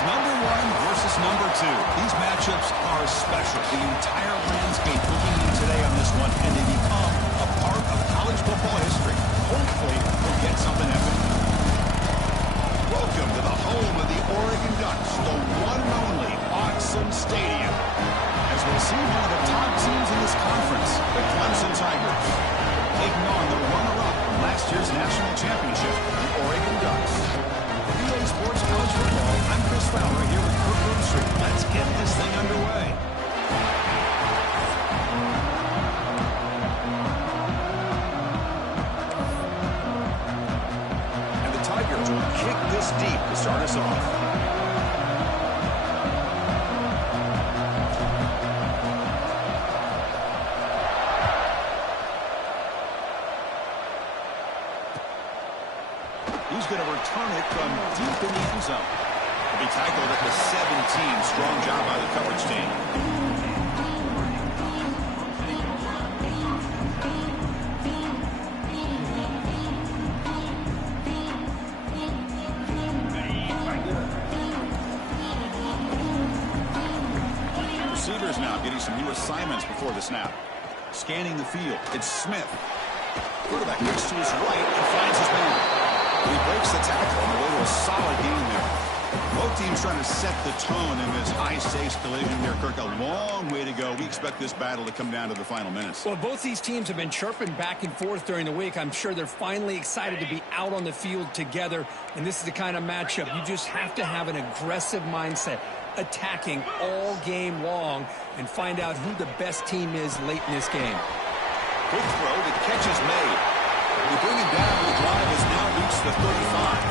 It's number one versus number two. These matchups are special. The entire landscape looking in today on this one, and they become a part of college football history. Hopefully, we'll get something epic. Welcome to the home of the Oregon Ducks, the one and only Autzen Stadium. As we'll see one of the top teams in this conference, the Clemson Tigers, taking on the runner-up from last year's national championship, the Oregon Ducks. EA Sports College Football, I'm Chris Fowler here with Kirk Broomstreet. Let's get this thing underway. And the Tigers will kick this deep to start us off. He's going to return it from deep in the end zone. He'll be tackled at the 17. Strong job by the coverage team. Receivers now getting some new assignments before the snap. Scanning the field. It's Smith. Quarterback looks to his right and finds his man. He breaks the tackle on the way to a solid game there. Both teams trying to set the tone in this high-stakes collision here, Kirk. A long way to go. We expect this battle to come down to the final minutes. Well, both these teams have been chirping back and forth during the week. I'm sure they're finally excited to be out on the field together. And this is the kind of matchup you just have to have an aggressive mindset, attacking all game long, and find out who the best team is late in this game. Quick throw. The catch is made. They bring him down. The drive has now reached the 35.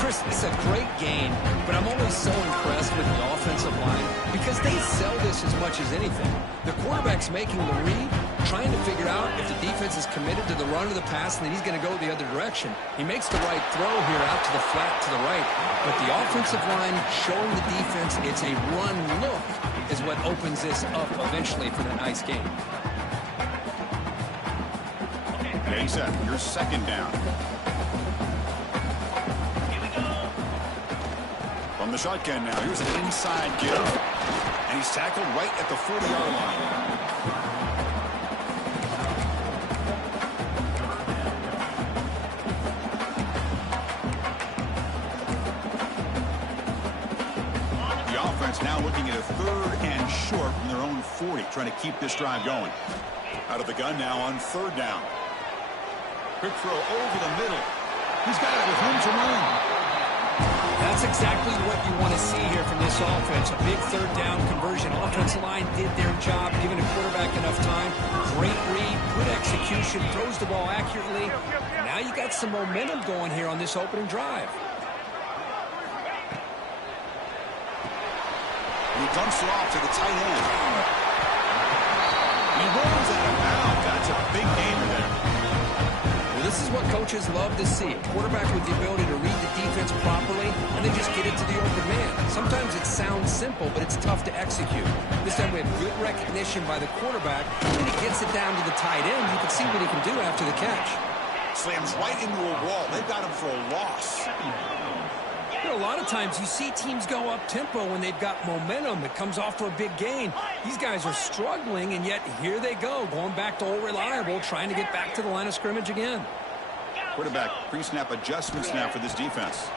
Chris, it's a great game, but I'm always so impressed with the offensive line because they sell this as much as anything. The quarterback's making the read, trying to figure out if the defense is committed to the run or the pass, and then he's going to go the other direction. He makes the right throw here out to the flat to the right, but the offensive line showing the defense it's a run look is what opens this up eventually for the nice game. Getting set. Here's second down. From the shotgun now. Here's an inside give. And he's tackled right at the 40-yard line. The offense now looking at a 3rd and short from their own 40, trying to keep this drive going. Out of the gun now on 3rd down. Quick throw over the middle. He's got it with room to run. That's exactly what you want to see here from this offense. A big 3rd down conversion. Offensive line did their job, giving the quarterback enough time. Great read, good execution, throws the ball accurately. Now you got some momentum going here on this opening drive. He dumps it off to the tight end. He rolls out of bounds. That's a big gainer there. This is what coaches love to see. A quarterback with the ability to read the defense properly and then just get it to the open man. Sometimes it sounds simple, but it's tough to execute. This time we have good recognition by the quarterback, and he gets it down to the tight end. You can see what he can do after the catch. Slams right into a wall. They've got him for a loss. You know, a lot of times you see teams go up-tempo when they've got momentum. It comes off for a big gain. These guys are struggling, and yet here they go, going back to old reliable, trying to get back to the line of scrimmage again. Quarterback pre-snap adjustments now for this defense.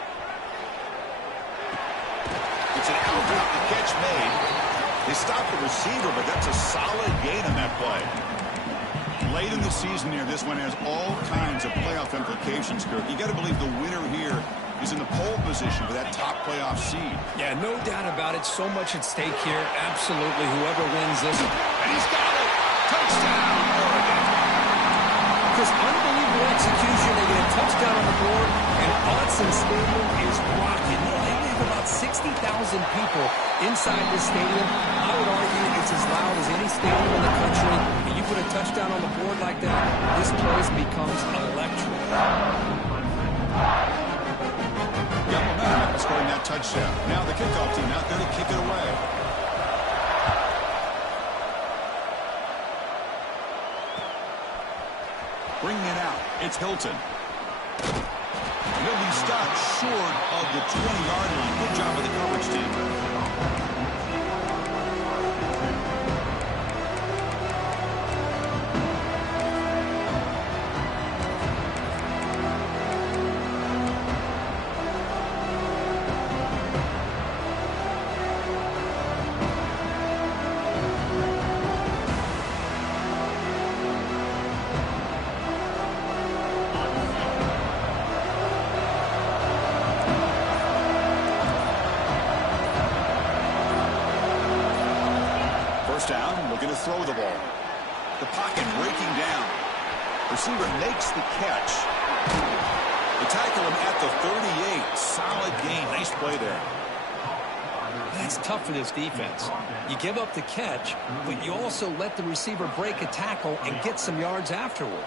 It's an out route, the catch made. They stopped the receiver, but that's a solid gain on that play. Late in the season here, this one has all kinds of playoff implications, Kirk. You got to believe the winner here is in the pole position for that top playoff seed. Yeah, no doubt about it. So much at stake here. Absolutely, whoever wins this. And he's got it! Touchdown, Oregon! Chris, unbelievable execution. They get a touchdown on the board, and Autzen Stadium is rocking. You know, they have about 60,000 people inside this stadium. I would argue it's as loud as any stadium in the country. And you put a touchdown on the board like that, this place becomes electric. Got momentum after scoring that touchdown. Now the kickoff team out there to kick it away. Bringing it out, it's Hilton. He'll be stopped short of the 20-yard line. Good job of the coverage team. Down, looking to throw the ball. The pocket breaking down. Receiver makes the catch. They tackle him at the 38. Solid gain. Nice play there. That's tough for this defense. You give up the catch, but you also let the receiver break a tackle and get some yards afterward.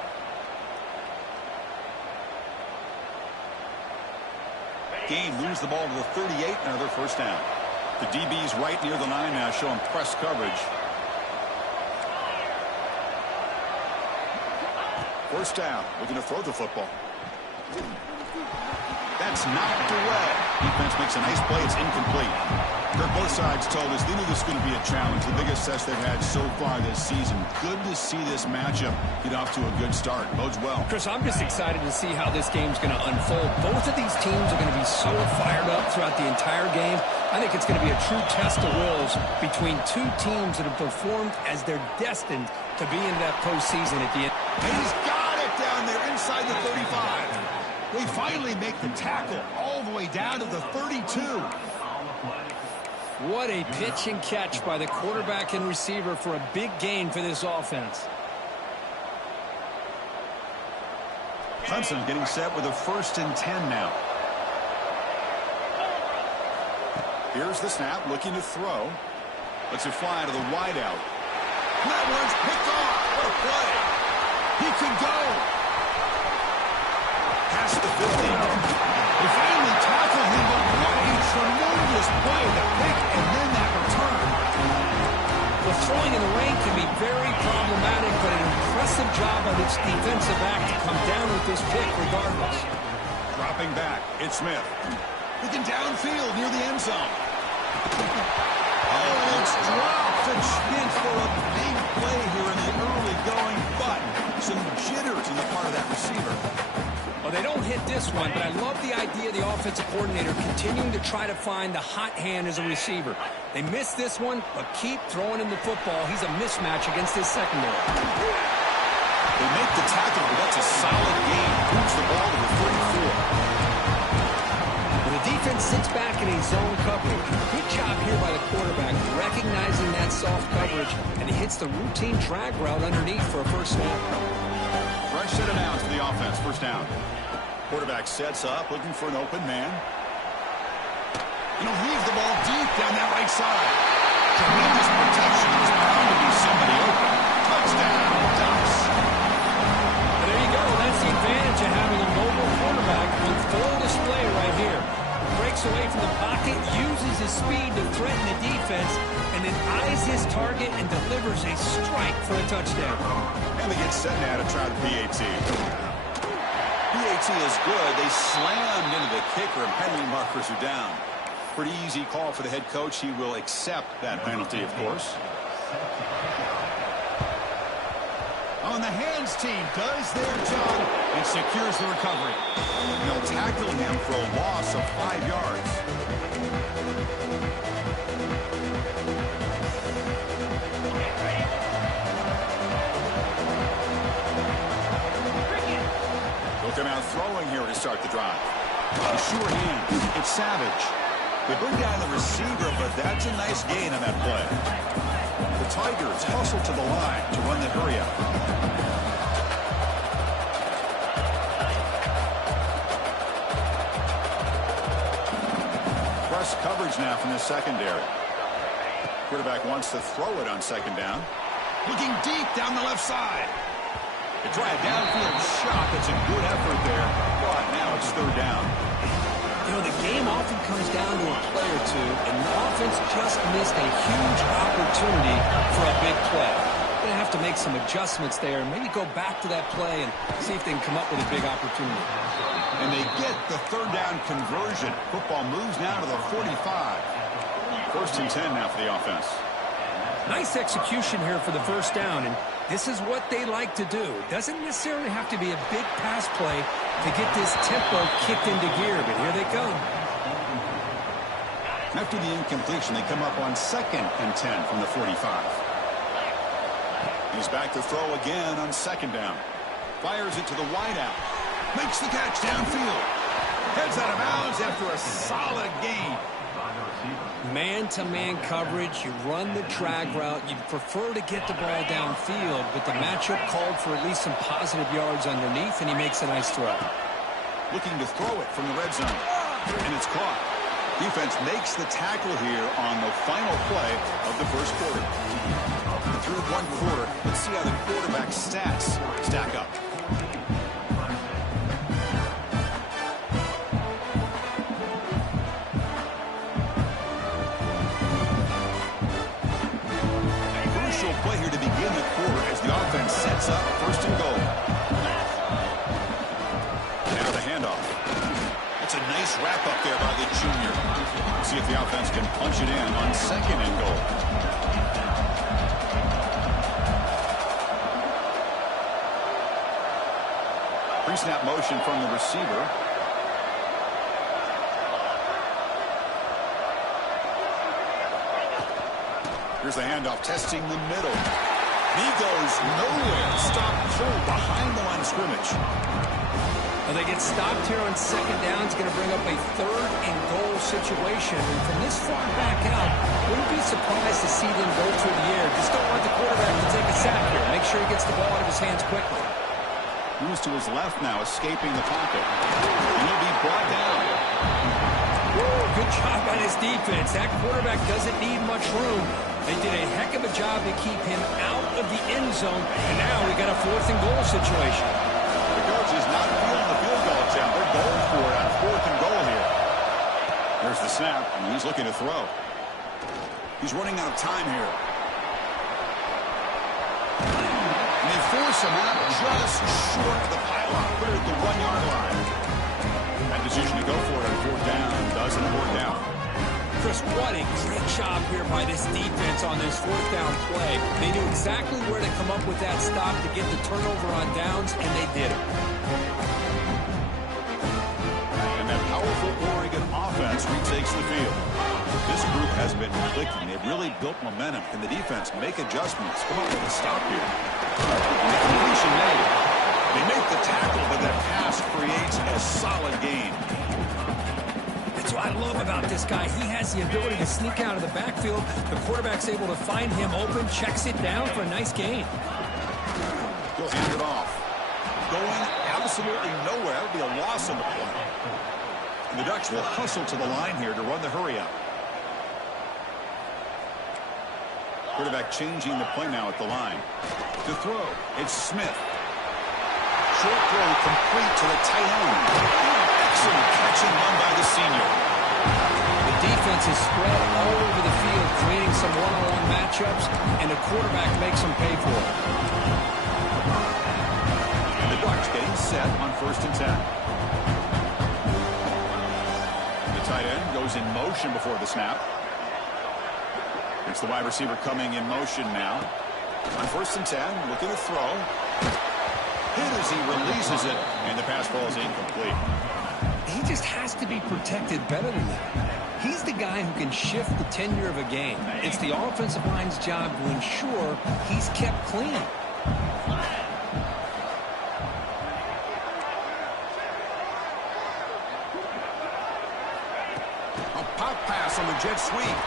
Gain, lose the ball to the 38. Another first down. The DB's right near the line now, showing press coverage. First down, looking to throw the football. That's knocked away. Defense makes a nice play. It's incomplete. Kirk, both sides told us they knew this was going to be a challenge. The biggest test they've had so far this season. Good to see this matchup get off to a good start. Bodes well. Chris, I'm just excited to see how this game's going to unfold. Both of these teams are going to be so fired up throughout the entire game. I think it's going to be a true test of wills between two teams that have performed as they're destined to be in that postseason at the end. And he's got it down there inside the 35. They finally make the tackle all the way down to the 32. What a pitch and catch by the quarterback and receiver for a big gain for this offense. Clemson getting set with a 1st and 10 now. Here's the snap, looking to throw. Lets it fly to the wideout. That one's picked off. What a play. He can go. Past the 50. They finally tackled him, but what a tremendous play. The pick and then that return. Well, throwing in the rain can be very problematic, but an impressive job of its defensive back to come down with this pick regardless. Dropping back, it's Smith. Looking downfield near the end zone. Oh, it's dropped. A chance for a big play here in the early going, but some jitters on the part of that receiver. Well, they don't hit this one, but I love the idea of the offensive coordinator continuing to try to find the hot hand as a receiver. They missed this one, but keep throwing him the football. He's a mismatch against his secondary. They make the tackle, but that's a solid gain. Moves the ball to the 34. The defense sits back in a zone coverage. Good job here by the quarterback, recognizing that soft coverage, and he hits the routine drag route underneath for a first snap. Fresh set of downs for the offense. First down. Quarterback sets up, looking for an open man. And he'll leave the ball deep down that right side. Tremendous protection. There's bound to be somebody open. Touchdown, Ducks. There you go. That's the advantage of having a mobile quarterback on full display right here. Breaks away from the pocket, uses his speed to threaten the defense, and then eyes his target and delivers a strike for a touchdown. And they get set now to try the PAT. PAT is good. They slammed into the kicker, and penalty markers are down. Pretty easy call for the head coach. He will accept that penalty, of course. On the hands team does their job and secures the recovery. And they'll tackle him for a loss of 5 yards. Looking out throwing here to start the drive. A sure hand. It's Savage. They bring down the receiver, but that's a nice gain on that play. The Tigers hustle to the line to run the hurry out. Press coverage now from the secondary. Quarterback wants to throw it on second down. Looking deep down the left side. They try a downfield shot. That's a good effort there. But now it's third down. You know, the game often comes down to a play or two, and the offense just missed a huge opportunity for a big play. going to have to make some adjustments there and maybe go back to that play and see if they can come up with a big opportunity. And they get the third down conversion. Football moves now to the 45. First and 10 now for the offense. Nice execution here for the first down, and this is what they like to do. Doesn't necessarily have to be a big pass play to get this tempo kicked into gear, but here they come. After the incompletion, they come up on 2nd and 10 from the 45. He's back to throw again on 2nd down. Fires it to the wideout. Makes the catch downfield. Heads out of bounds after a solid gain. Man-to-man coverage, you run the drag route, you'd prefer to get the ball downfield, but the matchup called for at least some positive yards underneath, and he makes a nice throw. Looking to throw it from the red zone, and it's caught. Defense makes the tackle here on the final play of the first quarter. Through one quarter, let's see how the quarterback's stats stack up. Play here to begin the quarter as the offense sets up 1st and goal. Now the handoff. That's a nice wrap up there by the junior. See if the offense can punch it in on 2nd and goal. Pre-snap motion from the receiver. Here's the handoff, testing the middle. He goes nowhere. Stop cold behind the line of scrimmage. Well, they get stopped here on 2nd down. It's going to bring up a 3rd and goal situation. And from this far back out, wouldn't be surprised to see them go through the air. Just don't want the quarterback to take a sack here. Make sure he gets the ball out of his hands quickly. Moves to his left now, escaping the pocket. And he'll be brought down. Woo, good job by this defense. That quarterback doesn't need much room. They did a heck of a job to keep him out of the end zone, and now we got a 4th and goal situation. The coach is not feeling the field goal attempt. They're going for it on 4th and goal here. There's the snap, and he's looking to throw. He's running out of time here. And they force him out just short of the pylon. Put it at the 1-yard line. That decision to go for it on 4th down doesn't work out. Chris, what a great job here by this defense on this 4th down play. They knew exactly where to come up with that stop to get the turnover on downs, and they did it. And that powerful Oregon offense retakes the field. This group has been clicking. They've really built momentum. Can the defense make adjustments? Come up with a stop here. And the completion made. They make the tackle, but that pass creates a solid gain. That's what I love about this guy. He has the ability to sneak out of the backfield. The quarterback's able to find him open, checks it down for a nice gain. He'll hand it off. Going absolutely nowhere. That would be a loss on the play. And the Ducks will hustle to the line here to run the hurry up. Quarterback changing the play now at the line. To throw, it's Smith. Short throw complete to the tight end. Excellent catch and run by the senior. The defense is spread all over the field, creating some one-on-one matchups, and the quarterback makes them pay for it. And the Ducks getting set on 1st and 10. The tight end goes in motion before the snap. It's the wide receiver coming in motion now. On 1st and 10, looking to throw. Hit as he releases it, and the pass falls incomplete. He just has to be protected better than that. He's the guy who can shift the tenure of a game. It's the offensive line's job to ensure he's kept clean. A pop pass on the jet sweep.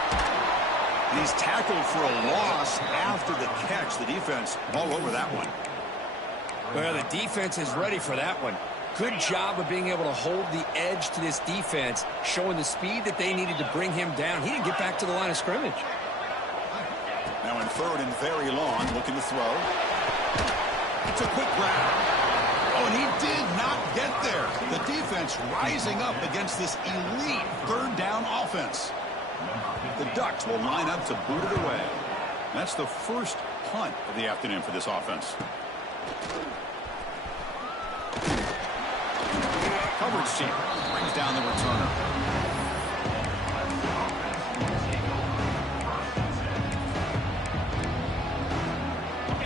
And he's tackled for a loss after the catch. The defense all over that one. Well, the defense is ready for that one. Good job of being able to hold the edge to this defense, showing the speed that they needed to bring him down. He didn't get back to the line of scrimmage. Now in 3rd and very long, looking to throw. It's a quick grab. Oh, and he did not get there. The defense rising up against this elite 3rd down offense. The Ducks will line up to boot it away. That's the first punt of the afternoon for this offense. Coverage team brings down the returner.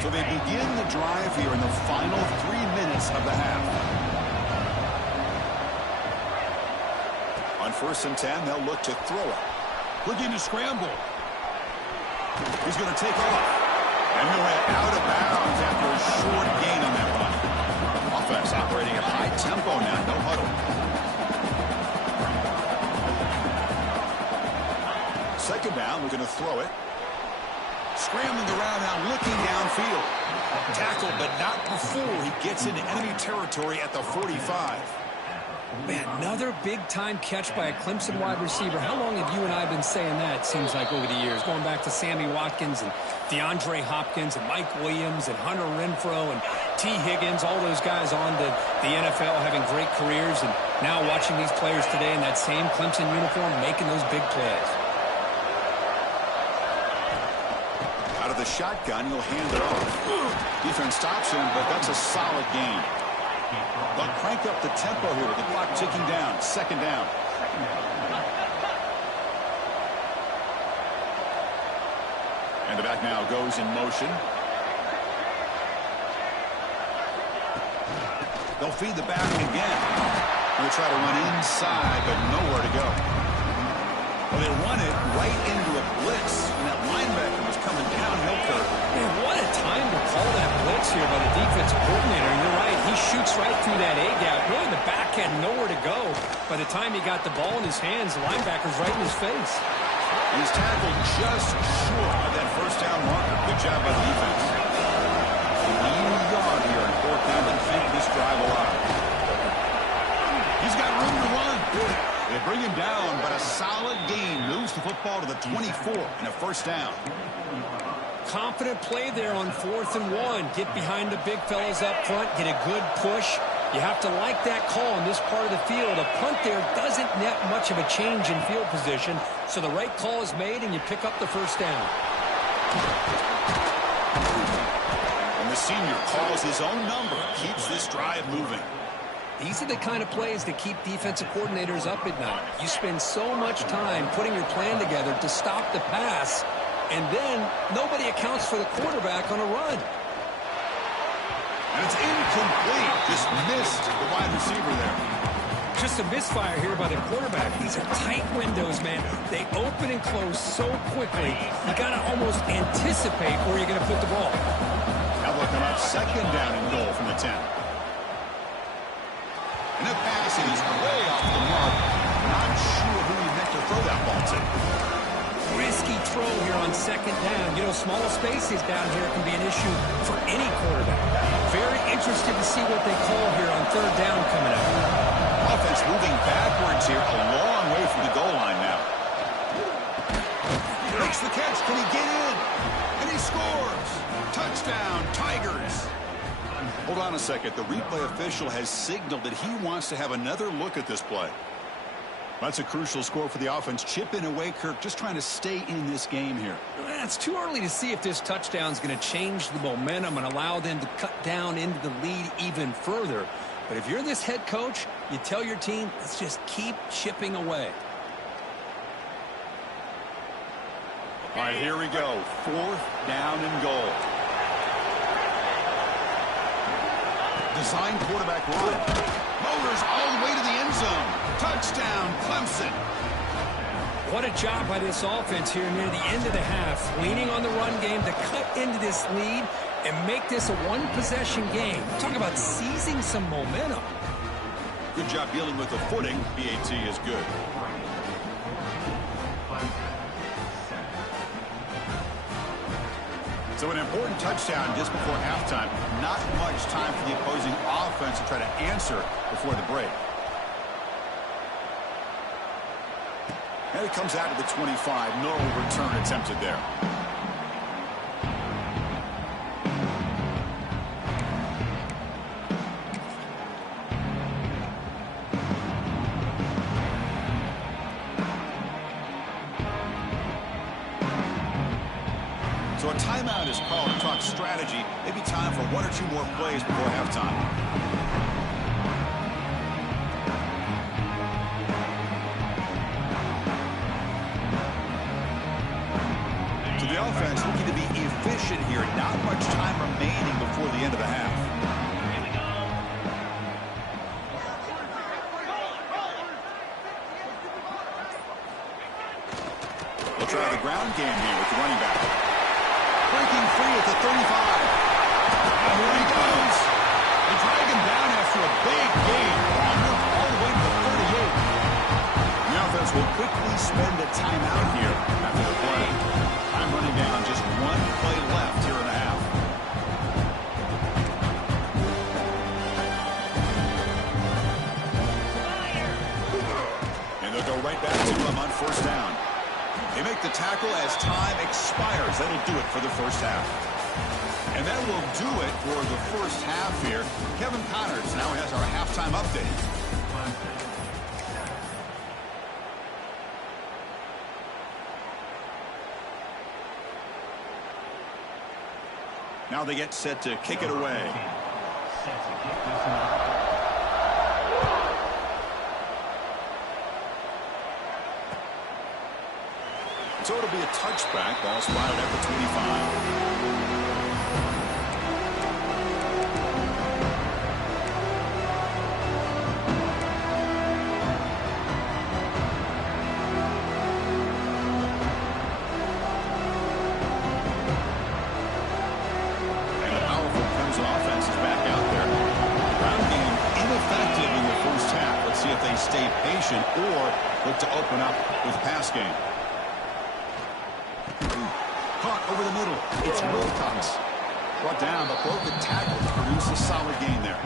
So they begin the drive here in the final 3 minutes of the half. On 1st and 10, they'll look to throw it. Looking to scramble. He's going to take off. And he went out of bounds after a short gain on that run. Offense operating at high tempo now. No huddle. Second down, we're going to throw it. Scrambling around now, looking downfield. Tackled, but not before he gets into enemy territory at the 45. Man, another big-time catch by a Clemson wide receiver. How long have you and I been saying that, seems like, over the years? Going back to Sammy Watkins and DeAndre Hopkins and Mike Williams and Hunter Renfrow and T. Higgins, all those guys on the NFL having great careers, and now watching these players today in that same Clemson uniform making those big plays. Out of the shotgun, he'll hand it off. Defense stops him, but that's a solid gain. They'll crank up the tempo here with the clock ticking down. Second down. And the back now goes in motion. They'll feed the back again. They'll try to run inside, but nowhere to go. Well, they run it right into a blitz, and that linebacker was coming downhill curve. Man, what a time to call that blitz here by the defensive coordinator. And you're right, he shoots right through that A-gap. Really, the back had nowhere to go. By the time he got the ball in his hands, the linebacker's right in his face. And he's tackled just short of that first down marker. Good job by the defense. A yard here in fourth down to finish this drive alive. He's got room to run. They bring him down, but a solid gain moves the football to the 24 and a first down. Confident play there on 4th and 1. Get behind the big fellas up front, get a good push. You have to like that call in this part of the field. A punt there doesn't net much of a change in field position, so the right call is made and you pick up the first down. And the senior calls his own number, keeps this drive moving. These are the kind of plays that keep defensive coordinators up at night. You spend so much time putting your plan together to stop the pass, and then nobody accounts for the quarterback on a run. And it's incomplete. Just missed the wide receiver there. Just a misfire here by the quarterback. These are tight windows, man. They open and close so quickly. You got to almost anticipate where you're going to put the ball. Now they'll come out second down and goal from the 10. And the pass is way off the mark. Not sure who he meant to throw that ball to. Risky throw here on second down. You know, small spaces down here can be an issue for any quarterback. Very interested to see what they call here on third down coming up. Offense moving backwards here, a long way from the goal line now. Makes the catch. Can he get in? And he scores. Touchdown, Tigers. Hold on a second. The replay official has signaled that he wants to have another look at this play. That's a crucial score for the offense. Chipping away, Kirk, just trying to stay in this game here. It's too early to see if this touchdown is going to change the momentum and allow them to cut down into the lead even further. But if you're this head coach, you tell your team, let's just keep chipping away. All right, here we go. Fourth down and goal. Design quarterback run. Motors all the way to the end zone. Touchdown, Clemson. What a job by this offense here near the end of the half. Leaning on the run game to cut into this lead and make this a one-possession game. Talk about seizing some momentum. Good job dealing with the footing. BAT is good. So an important touchdown just before halftime. Not much time for the opposing offense to try to answer before the break. And it comes out to the 25. No return attempted there. So a timeout is this call to talk strategy. Maybe time for one or two more plays before halftime. So the offense looking to be efficient here. Not much time remaining before the end of the half. They'll try the ground game here with the running back. Breaking free at the 35. And here he goes. They drag him down after a big gain. All the way to the 38. The offense will quickly spend a timeout here after the play. I'm running down, just one play left here in the half. And they'll go right back to him on first down. They make the tackle as time expires. That'll do it for the first half. And that will do it for the first half here. Kevin Connors now has our halftime update. Now they get set to kick it away. So it'll be a touchback. Ball spotted at the 25. Stay patient or look to open up with pass game. Caught over the middle. It's Wilcox. Brought down, but broke the tackle to produce a solid gain there.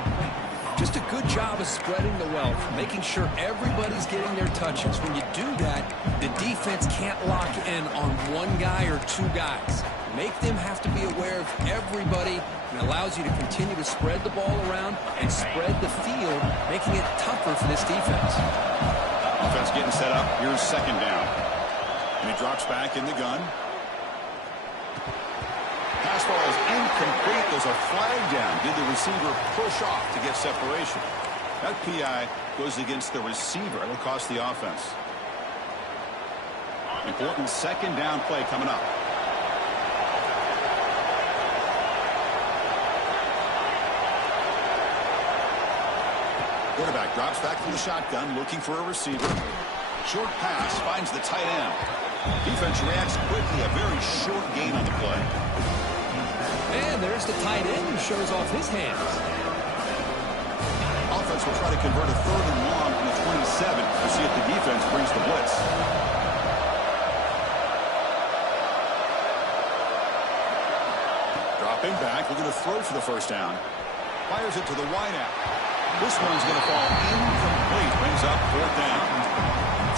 Just a good job of spreading the wealth, making sure everybody's getting their touches. When you do that, the defense can't lock in on one guy or two guys. Make them have to be aware of everybody, and allows you to continue to spread the ball around and spread the field, making it tougher for this defense. Offense getting set up. Here's second down. And he drops back in the gun. Pass ball is incomplete. There's a flag down. Did the receiver push off to get separation? That PI goes against the receiver. It'll cost the offense. Important second down play coming up. Quarterback drops back from the shotgun, looking for a receiver. Short pass finds the tight end. Defense reacts quickly. A very short gain on the play. And there's the tight end who shows off his hands. Offense will try to convert a third and long from the 27 to see if the defense brings the blitz. Dropping back, looking to throw for the first down. Fires it to the wideout. This one's going to fall incomplete. Brings up fourth down.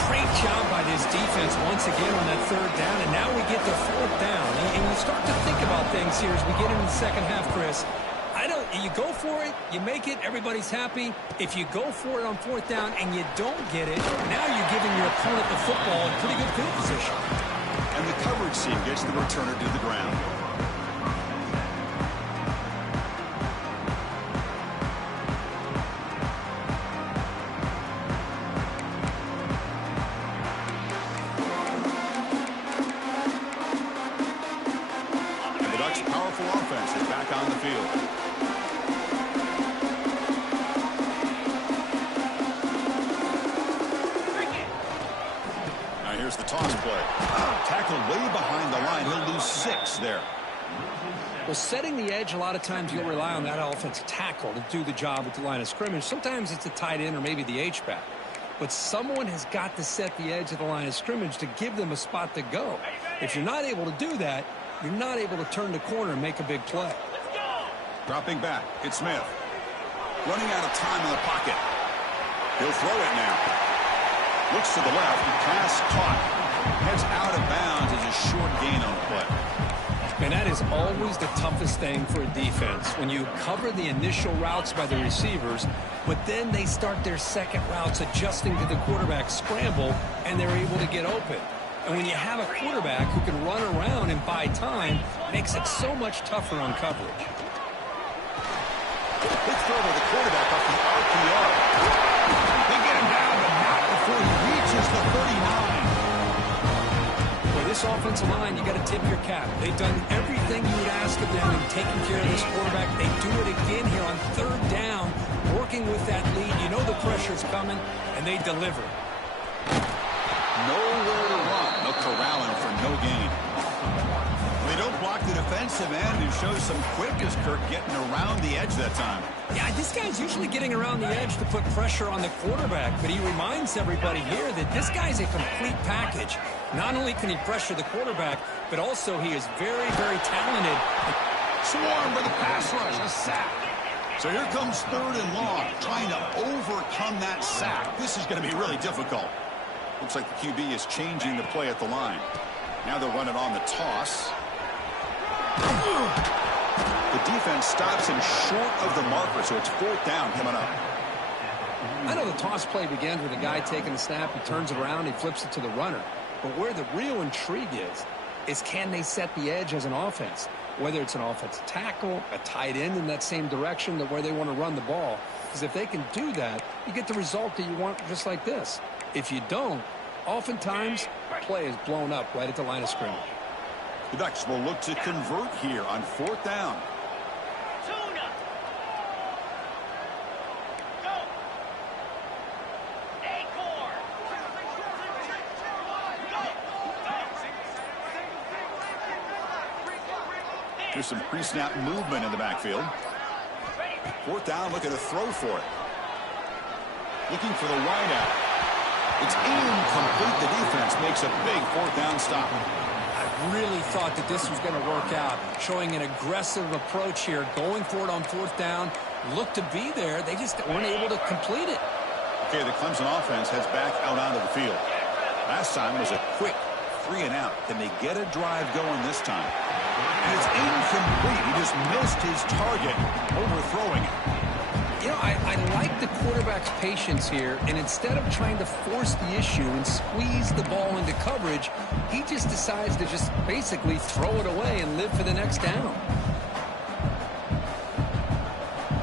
Great job by this defense once again on that third down, and now we get to fourth down. And you start to think about things here as we get into the second half, Chris. You go for it, you make it, everybody's happy. If you go for it on fourth down and you don't get it, now you're giving your opponent the football in pretty good field position. And the coverage team gets the returner to the ground. The toss play. Tackled way behind the line. He'll lose 6 there. Well, setting the edge, a lot of times you'll rely on that offensive tackle to do the job at the line of scrimmage. Sometimes it's a tight end or maybe the H-back. But someone has got to set the edge of the line of scrimmage to give them a spot to go. If you're not able to do that, you're not able to turn the corner and make a big play. Dropping back. It's Smith. Running out of time in the pocket. He'll throw it now. Looks to the left. Pass caught. Heads out of bounds as a short gain on the play. And that is always the toughest thing for a defense. When you cover the initial routes by the receivers, but then they start their second routes adjusting to the quarterback scramble, and they're able to get open. And when you have a quarterback who can run around and buy time, it makes it so much tougher on coverage. Big throw to the quarterback off the RPO. They get him down, but not before he reaches the 39. For this offensive line, you got to tip your cap. They've done everything you would ask of them in taking care of this quarterback. They do it again here on third down, working with that lead. You know the pressure's coming, and they deliver. Nowhere to run. No corralling for no gain. They don't block the defensive end and show some quickness, Kirk, getting around the edge that time. Yeah, this guy's usually getting around the edge to put pressure on the quarterback, but he reminds everybody here that this guy's a complete package. Not only can he pressure the quarterback, but also he is very, very talented. Swarm for the pass rush, a sack. So here comes third and long, trying to overcome that sack. This is going to be really difficult. Looks like the QB is changing the play at the line. Now they'll run it on the toss. The defense stops him short of the marker, so it's fourth down coming up. I know the toss play begins with a guy taking the snap. He turns it around, he flips it to the runner. But where the real intrigue is can they set the edge as an offense? Whether it's an offensive tackle, a tight end in that same direction that where they want to run the ball. Because if they can do that, you get the result that you want just like this. If you don't, oftentimes, play is blown up right at the line of scrimmage. The Ducks will look to convert here on fourth down. There's some pre-snap movement in the backfield. Fourth down, looking to throw for it. Looking for the wideout. It's incomplete. The defense makes a big fourth down stop. I really thought that this was going to work out, showing an aggressive approach here, going for it on fourth down. Looked to be there. They just weren't able to complete it. Okay, the Clemson offense heads back out onto the field. Last time it was a quick 3 and out. Can they get a drive going this time? And it's incomplete. He just missed his target, overthrowing it. You know, I like the quarterback's patience here, and instead of trying to force the issue and squeeze the ball into coverage, he just decides to just basically throw it away and live for the next down.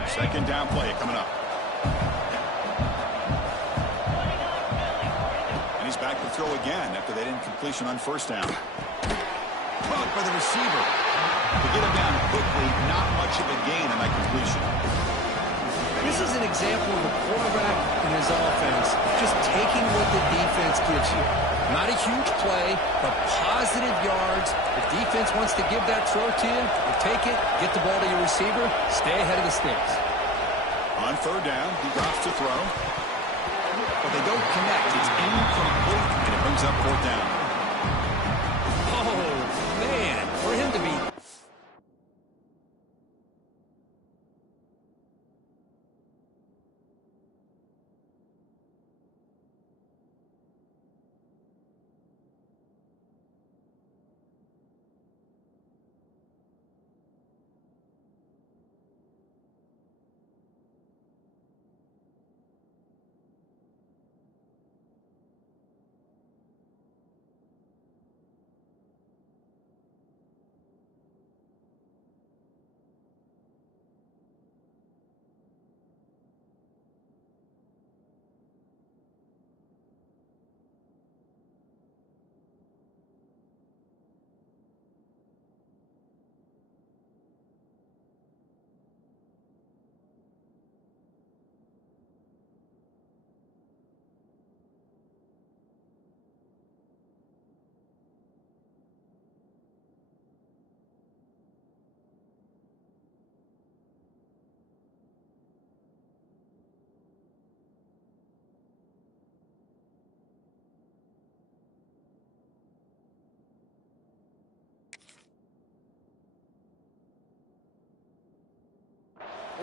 Second down play coming up. And he's back to throw again after that incompletion on first down. Caught by the receiver. To get him down quickly, not much of a gain on that completion. This is an example of a quarterback and his offense just taking what the defense gives you. Not a huge play, but positive yards. The defense wants to give that throw to you. You take it, get the ball to your receiver, stay ahead of the sticks. On third down, he drops to throw. But they don't connect. It's incomplete, and it brings up fourth down. Oh, man, for him to be...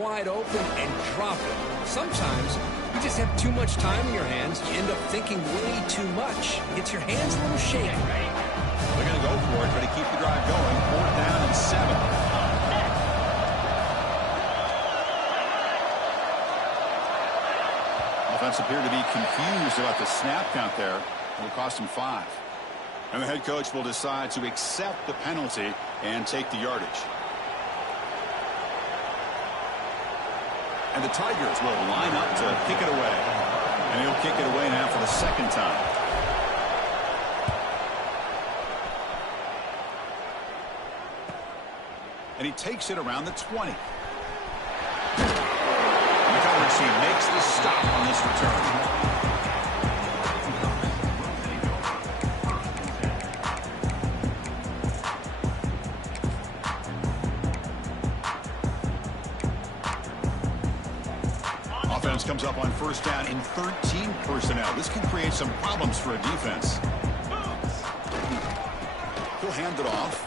wide open and drop it. Sometimes you just have too much time in your hands. You end up thinking way too much. It gets your hands a little shaky. They're going to go for it, try to keep the drive going. Fourth down and 7. Offense appeared to be confused about the snap count there. It'll cost him 5. And the head coach will decide to accept the penalty and take the yardage. And the Tigers will line up to kick it away. And he'll kick it away now for the second time. And he takes it around the 20. And the coverage team makes the stop on this return. Offense comes up on first down in 13 personnel. This can create some problems for a defense. He'll hand it off.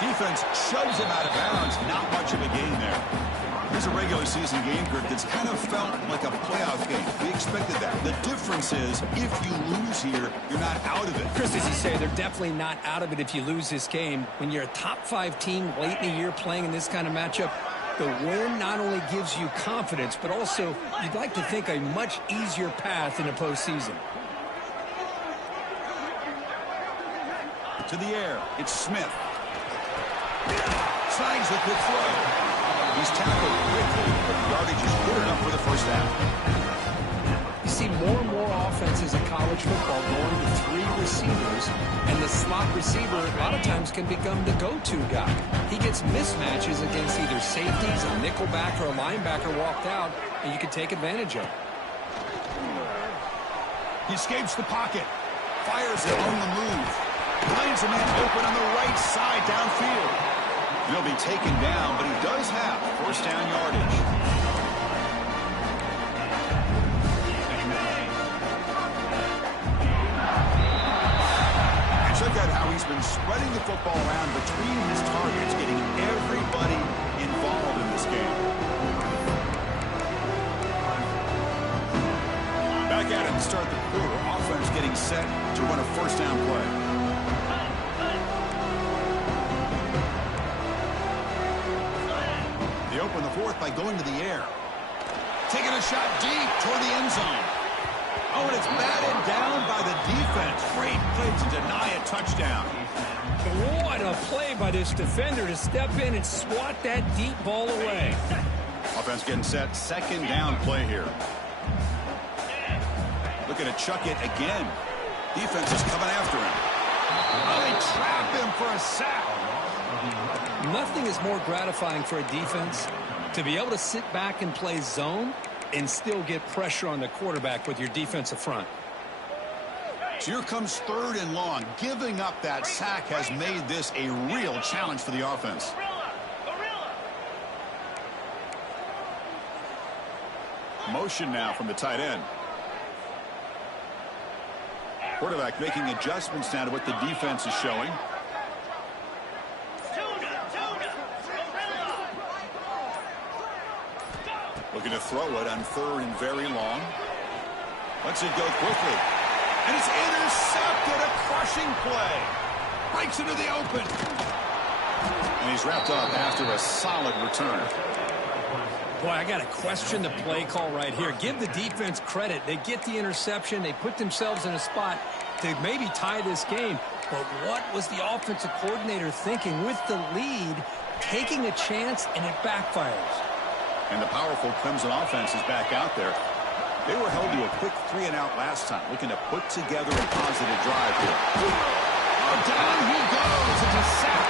Defense shoves him out of bounds. Not much of a gain there. Here's a regular season game, Greg, that's kind of felt like a playoff game. We expected that. The difference is if you lose here, you're not out of it. Chris, as you say, they're definitely not out of it if you lose this game. When you're a top 5 team late in the year playing in this kind of matchup, the win not only gives you confidence, but also you'd like to think a much easier path in the postseason. To the air, it's Smith. Signs the quick throw. He's tackled quickly, but the yardage is good enough for the first down. You see more and more offenses in college football going to 3 receivers, and the slot receiver a lot of times can become the go-to guy. He gets mismatches against either safeties, a nickelback, or a linebacker walked out, and you can take advantage of it. He escapes the pocket, fires it on the move, finds a man open on the right side downfield. And he'll be taken down, but he does have first down yardage. And check out how he's been spreading the football around between his targets, getting everybody involved in this game. Back at it to start the quarter. Offense getting set to run a first down play. They open the fourth by going to the air. Taking a shot deep toward the end zone. Oh, and it's batted down by the defense. Great play to deny a touchdown. What a play by this defender to step in and swat that deep ball away. Offense getting set. Second down play here. Looking to chuck it again. Defense is coming after him. Oh, they trap him for a sack. Nothing is more gratifying for a defense to be able to sit back and play zone and still get pressure on the quarterback with your defensive front. So here comes 3rd and long. Giving up that sack has made this a real challenge for the offense. Motion now from the tight end. Quarterback making adjustments now to what the defense is showing. Looking to throw it on 3rd and very long. Lets it go quickly. And it's intercepted. A crushing play. Breaks into the open. And he's wrapped up after a solid return. Boy, I got to question the play call right here. Give the defense credit. They get the interception. They put themselves in a spot to maybe tie this game. But what was the offensive coordinator thinking with the lead, taking a chance, and it backfires? And the powerful Clemson offense is back out there. They were held to a quick 3-and-out last time, looking to put together a positive drive here. Oh, down he goes. It's a sack.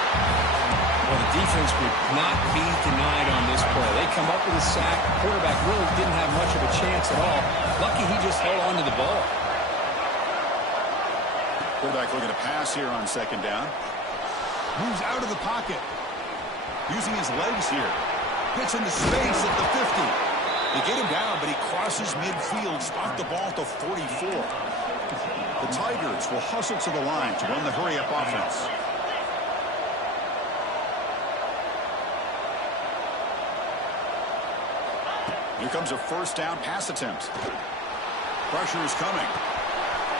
Well, the defense would not be denied on this play. They come up with a sack. The quarterback really didn't have much of a chance at all. Lucky he just held on to the ball. Quarterback looking to pass here on second down. Moves out of the pocket. Using his legs here. Gets into space at the 50. They get him down, but he crosses midfield. Spot the ball at the 44. The Tigers will hustle to the line to run the hurry-up offense. Here comes a first down pass attempt. Pressure is coming.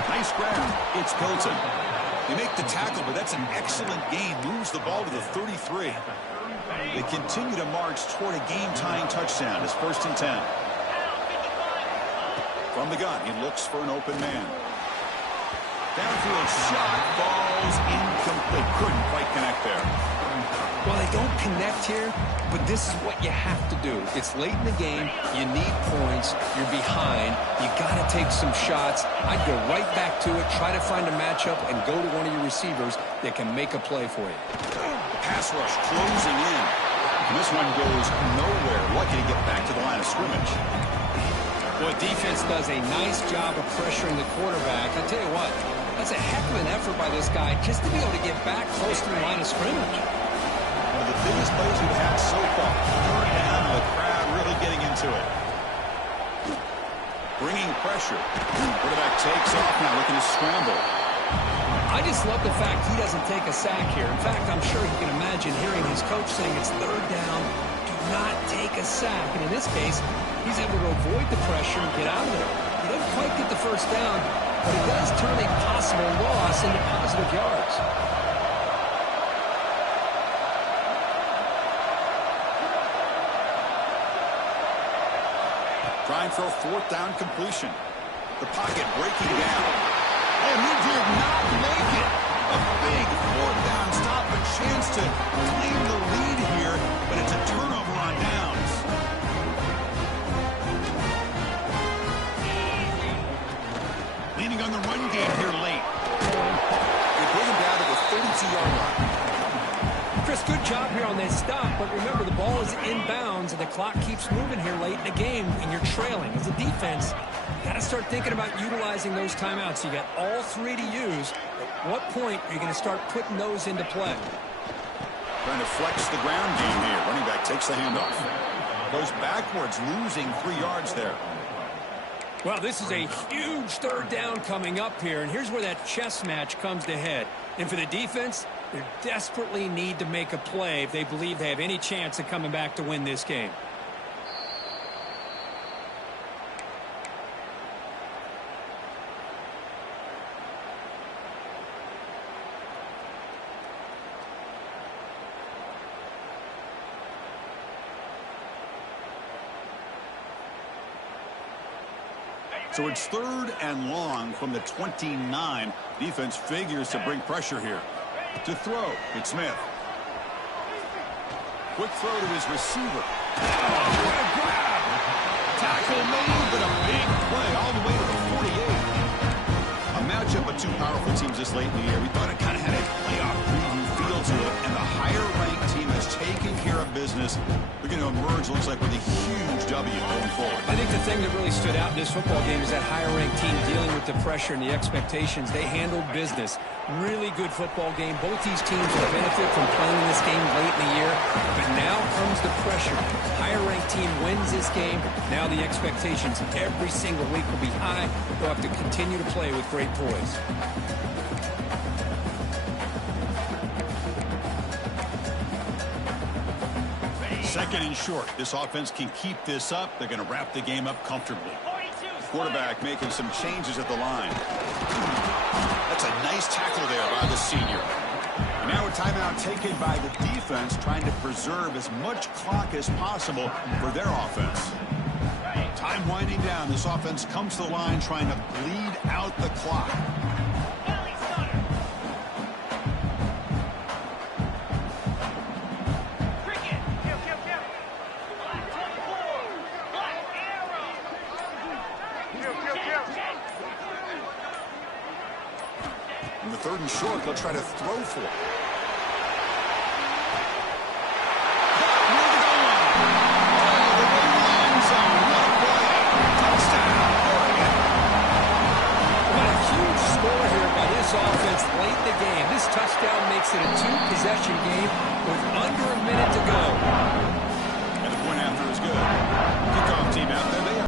Nice grab. It's Hilton. They make the tackle, but that's an excellent gain. Moves the ball to the 33. They continue to march toward a game-tying touchdown. It's 1st and 10. From the gun, he looks for an open man. Downfield shot falls incomplete. Couldn't quite connect there. Well, they don't connect here, but this is what you have to do. It's late in the game. You need points. You're behind. You got to take some shots. I'd go right back to it, try to find a matchup, and go to one of your receivers that can make a play for you. Pass rush closing in. And this one goes nowhere. Lucky to get back to the line of scrimmage. Well, defense does a nice job of pressuring the quarterback. I'll tell you what, that's a heck of an effort by this guy just to be able to get back close to the line of scrimmage. One of the biggest plays we've had so far. Third down, and the crowd really getting into it. Bringing pressure. Quarterback takes off now, looking to scramble. I just love the fact he doesn't take a sack here. In fact, I'm sure he can imagine hearing his coach saying it's third down, do not take a sack. And in this case, he's able to avoid the pressure and get out of there. He doesn't quite get the first down, but he does turn a possible loss into positive yards. Trying for a fourth down completion. The pocket breaking down. And he did not make it. A big fourth down stop. A chance to claim the lead here, but it's a turnover on downs. Leaning on the run game here late. They bring him down to the 32-yard line. Chris, good job here on that stop, but remember the ball is inbounds and the clock keeps moving here late in the game and you're trailing. As a defense, you got to start thinking about utilizing those timeouts. You got all three to use. At what point are you going to start putting those into play? Trying to flex the ground game here. Running back takes the handoff. Goes backwards, losing 3 yards there. Well, this is a huge third down coming up here, and here's where that chess match comes to head. And for the defense, they desperately need to make a play if they believe they have any chance of coming back to win this game. So it's third and long from the 29. Defense figures to bring pressure here. To throw, it's Smith. Quick throw to his receiver. Oh, what a grab! Tackle made, but a big play all the way to the 48. A matchup of two powerful teams this late in the year. We thought it kind of had a playoff preview feel to it, and the higher-ranked team has taken care of business. They're going to emerge, looks like, with a huge W going forward. I think the thing that really stood out in this football game is that higher-ranked team dealing with the pressure and the expectations. They handled business. Really good football game. Both these teams will benefit from playing this game late in the year. But now comes the pressure. Higher-ranked team wins this game. Now the expectations every single week will be high. They'll have to continue to play with great poise. Second and short. This offense can keep this up. They're going to wrap the game up comfortably. Quarterback making some changes at the line. That's a nice tackle there by the senior. And now a timeout taken by the defense, trying to preserve as much clock as possible for their offense. Time winding down. This offense comes to the line trying to bleed out the clock. In the third and short, they'll try to throw for it. Offense late in the game. This touchdown makes it a two-possession game with under a minute to go.